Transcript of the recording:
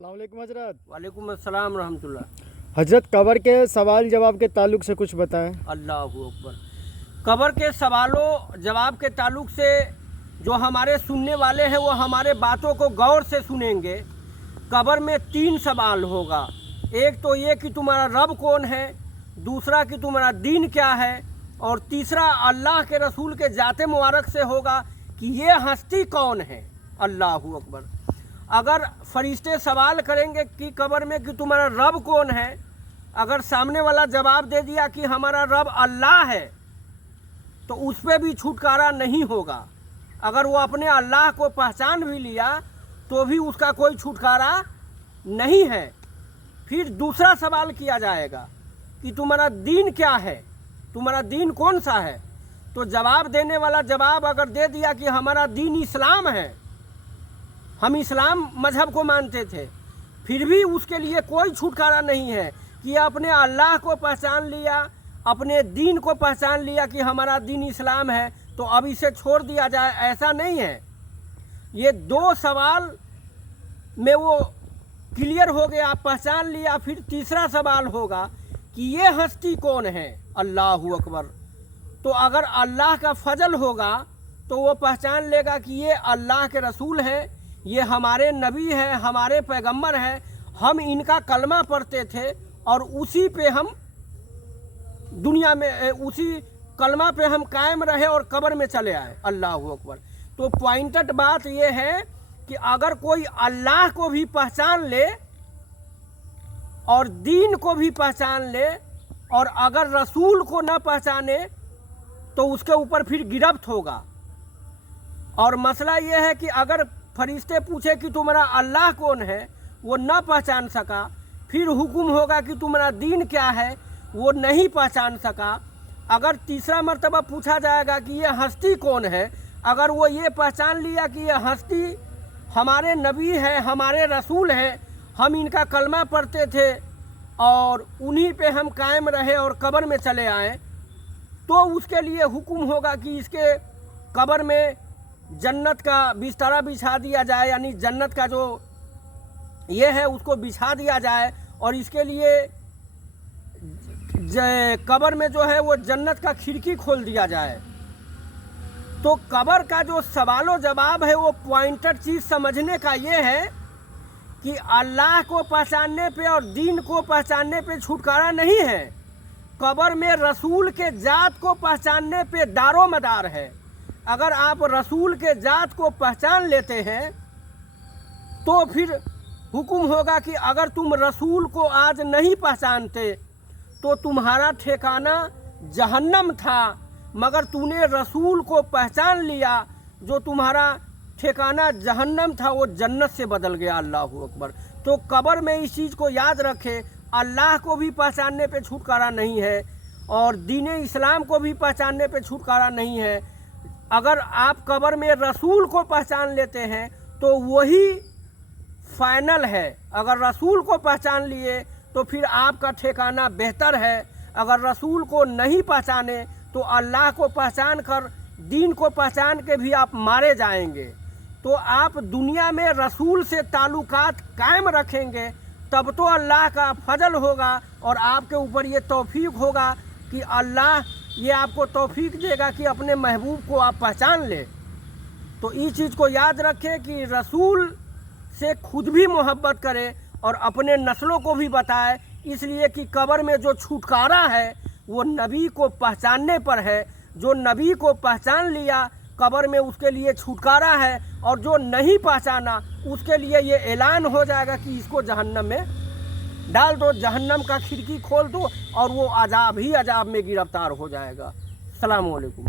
अस्सलामुअलैकुम हजरत। वालेकुम अस्सलाम रहमतुल्लाह। हजरत कब्र के सवाल जवाब के ताल्लुक से कुछ बताएं। अल्लाहु अकबर। कब्र के सवालों जवाब के ताल्लुक से जो हमारे सुनने वाले हैं वो हमारे बातों को गौर से सुनेंगे। कब्र में 3 सवाल होगा। एक तो ये कि तुम्हारा रब कौन है, दूसरा कि तुम्हारा दीन क्या है, और तीसरा अल्लाह के रसूल के जाते मुबारक से होगा कि ये हस्ती कौन है। अल्लाहु अकबर। अगर फरिश्ते सवाल करेंगे कि कब्र में कि तुम्हारा रब कौन है, अगर सामने वाला जवाब दे दिया कि हमारा रब अल्लाह है, तो उस पर भी छुटकारा नहीं होगा। अगर वो अपने अल्लाह को पहचान भी लिया तो भी उसका कोई छुटकारा नहीं है। फिर दूसरा सवाल किया जाएगा कि तुम्हारा दीन क्या है, तुम्हारा दीन कौन सा है। तो जवाब देने वाला जवाब अगर दे दिया कि हमारा दीन इस्लाम है, हम इस्लाम मजहब को मानते थे, फिर भी उसके लिए कोई छुटकारा नहीं है कि अपने अल्लाह को पहचान लिया, अपने दीन को पहचान लिया कि हमारा दीन इस्लाम है, तो अब इसे छोड़ दिया जाए, ऐसा नहीं है। ये 2 सवाल में वो क्लियर हो गया, पहचान लिया। फिर तीसरा सवाल होगा कि ये हस्ती कौन है। अल्लाहु अकबर। तो अगर अल्लाह का फजल होगा तो वो पहचान लेगा कि ये अल्लाह के रसूल हैं, ये हमारे नबी हैं, हमारे पैगंबर हैं, हम इनका कलमा पढ़ते थे और उसी पे हम दुनिया में उसी कलमा पे हम कायम रहे और कब्र में चले आए। अल्लाहु अकबर। तो पॉइंटेड बात ये है कि अगर कोई अल्लाह को भी पहचान ले और दीन को भी पहचान ले और अगर रसूल को न पहचाने तो उसके ऊपर फिर गिरफ्त होगा। और मसला ये है कि अगर फरिश्ते पूछे कि तुम्हारा अल्लाह कौन है, वो न पहचान सका, फिर हुक्म होगा कि तुम्हारा दीन क्या है, वो नहीं पहचान सका। अगर तीसरा मर्तबा पूछा जाएगा कि ये हस्ती कौन है, अगर वो ये पहचान लिया कि ये हस्ती हमारे नबी है, हमारे रसूल हैं, हम इनका कलमा पढ़ते थे और उन्हीं पे हम कायम रहे और कब्र में चले आए, तो उसके लिए हुक्म होगा कि इसके कब्र में जन्नत का बिस्तरा बिछा दिया जाए, यानी जन्नत का जो ये है उसको बिछा दिया जाए और इसके लिए कब्र में जो है वो जन्नत का खिड़की खोल दिया जाए। तो कब्र का जो सवालो जवाब है वो पॉइंटेड चीज़ समझने का ये है कि अल्लाह को पहचानने पे और दीन को पहचानने पे छुटकारा नहीं है। कब्र में रसूल के जात को पहचानने पे दारो मदार है। अगर आप रसूल के जात को पहचान लेते हैं तो फिर हुक्म होगा कि अगर तुम रसूल को आज नहीं पहचानते तो तुम्हारा ठिकाना जहन्नम था, मगर तूने रसूल को पहचान लिया, जो तुम्हारा ठिकाना जहन्नम था वो जन्नत से बदल गया। अल्लाहु अकबर। तो कब्र में इस चीज़ को याद रखे, अल्लाह को भी पहचानने पे छुटकारा नहीं है और दीन इस्लाम को भी पहचानने पे छुटकारा नहीं है। अगर आप कब्र में रसूल को पहचान लेते हैं तो वही फाइनल है। अगर रसूल को पहचान लिए तो फिर आपका ठिकाना बेहतर है। अगर रसूल को नहीं पहचाने तो अल्लाह को पहचान कर, दीन को पहचान के भी आप मारे जाएंगे। तो आप दुनिया में रसूल से ताल्लुकात कायम रखेंगे तब तो अल्लाह का फजल होगा और आपके ऊपर ये तौफीक होगा कि अल्लाह ये आपको तौफीक देगा कि अपने महबूब को आप पहचान ले। तो इस चीज़ को याद रखें कि रसूल से खुद भी मोहब्बत करे और अपने नस्लों को भी बताए, इसलिए कि कब्र में जो छुटकारा है वो नबी को पहचानने पर है। जो नबी को पहचान लिया कब्र में उसके लिए छुटकारा है, और जो नहीं पहचाना उसके लिए ये ऐलान हो जाएगा कि इसको जहन्नम में डाल दो, जहन्नम का खिड़की खोल दो और वो अजाब ही अजाब में गिरफ्तार हो जाएगा। अस्सलामु अलैकुम।